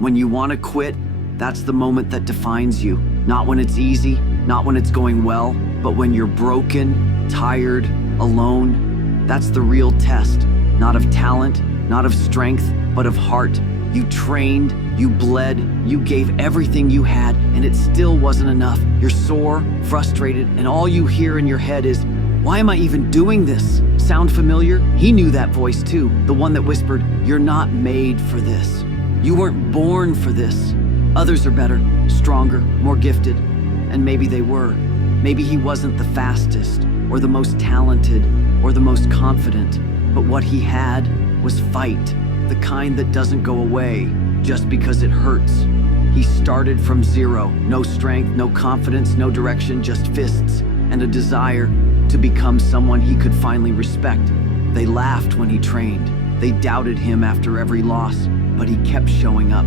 When you want to quit, that's the moment that defines you. Not when it's easy, not when it's going well, but when you're broken, tired, alone. That's the real test. Not of talent, not of strength, but of heart. You trained, you bled, you gave everything you had, and it still wasn't enough. You're sore, frustrated, and all you hear in your head is, why am I even doing this? Sound familiar? He knew that voice too, the one that whispered, you're not made for this. You weren't born for this. Others are better, stronger, more gifted. And maybe they were. Maybe he wasn't the fastest, or the most talented, or the most confident. But what he had was fight, the kind that doesn't go away just because it hurts. He started from zero, no strength, no confidence, no direction, just fists, and a desire to become someone he could finally respect. They laughed when he trained. They doubted him after every loss, but he kept showing up.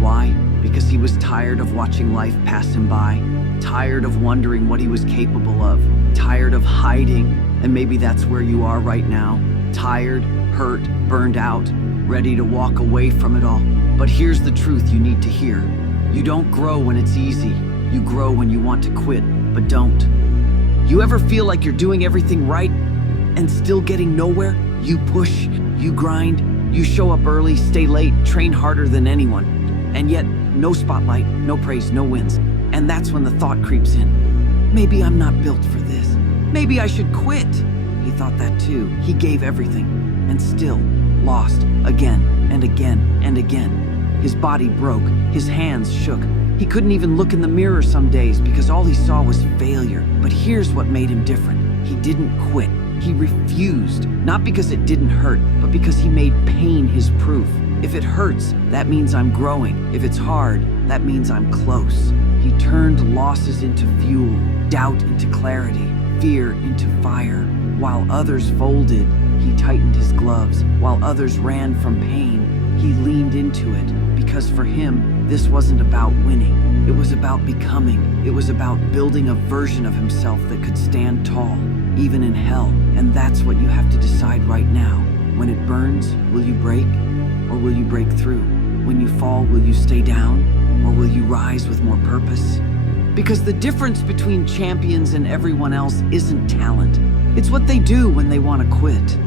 Why? Because he was tired of watching life pass him by, tired of wondering what he was capable of, tired of hiding, and maybe that's where you are right now. Tired, hurt, burned out, ready to walk away from it all. But here's the truth you need to hear. You don't grow when it's easy. You grow when you want to quit, but don't. You ever feel like you're doing everything right and still getting nowhere? You push, you grind, you show up early, stay late, train harder than anyone, and yet no spotlight, no praise, no wins. And that's when the thought creeps in. Maybe I'm not built for this. Maybe I should quit. He thought that too. He gave everything and still lost again and again and again. His body broke, his hands shook. He couldn't even look in the mirror some days because all he saw was failure. But here's what made him different. He didn't quit. He refused, not because it didn't hurt, but because he made pain his proof. If it hurts, that means I'm growing. If it's hard, that means I'm close. He turned losses into fuel, doubt into clarity, fear into fire. While others folded, he tightened his gloves. While others ran from pain, he leaned into it. Because for him, this wasn't about winning. It was about becoming. It was about building a version of himself that could stand tall, even in hell. And that's what you have to decide right now. When it burns, will you break? Or will you break through? When you fall, will you stay down? Or will you rise with more purpose? Because the difference between champions and everyone else isn't talent. It's what they do when they want to quit.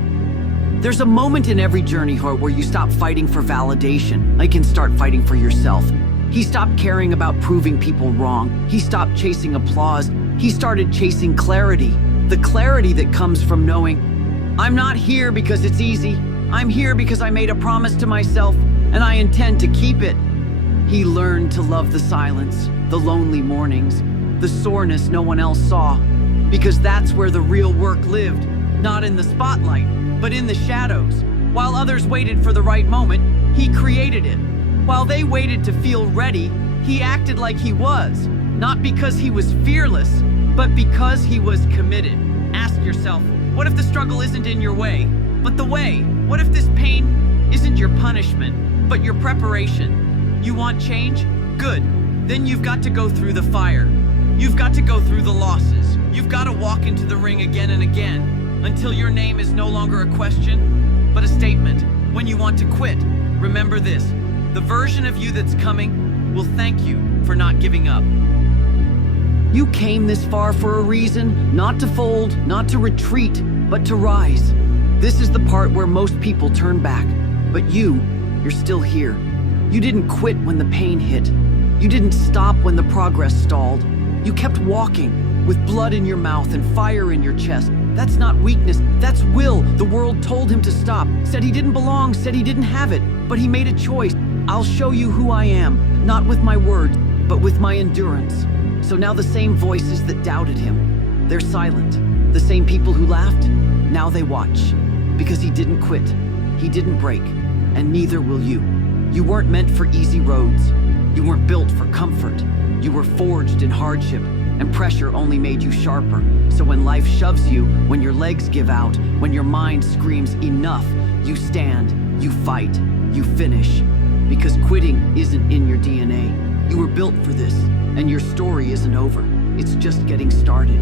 There's a moment in every journey where you stop fighting for validation, like and start fighting for yourself. He stopped caring about proving people wrong. He stopped chasing applause. He started chasing clarity. The clarity that comes from knowing, I'm not here because it's easy. I'm here because I made a promise to myself, and I intend to keep it. He learned to love the silence, the lonely mornings, the soreness no one else saw, because that's where the real work lived, not in the spotlight, but in the shadows. While others waited for the right moment, he created it. While they waited to feel ready, he acted like he was, not because he was fearless, but because he was committed. Ask yourself, what if the struggle isn't in your way, but the way? What if this pain isn't your punishment, but your preparation? You want change? Good. Then you've got to go through the fire. You've got to go through the losses. You've got to walk into the ring again and again until your name is no longer a question, but a statement. When you want to quit, remember this. The version of you that's coming will thank you for not giving up. You came this far for a reason, not to fold, not to retreat, but to rise. This is the part where most people turn back, but you're still here. You didn't quit when the pain hit. You didn't stop when the progress stalled. You kept walking with blood in your mouth and fire in your chest. That's not weakness, that's will. The world told him to stop, said he didn't belong, said he didn't have it, but he made a choice. I'll show you who I am, not with my words, but with my endurance. So now the same voices that doubted him, they're silent. The same people who laughed, now they watch. Because he didn't quit, he didn't break, and neither will you. You weren't meant for easy roads. You weren't built for comfort. You were forged in hardship, and pressure only made you sharper. So when life shoves you, when your legs give out, when your mind screams enough, you stand, you fight, you finish. Because quitting isn't in your DNA. You were built for this, and your story isn't over. It's just getting started.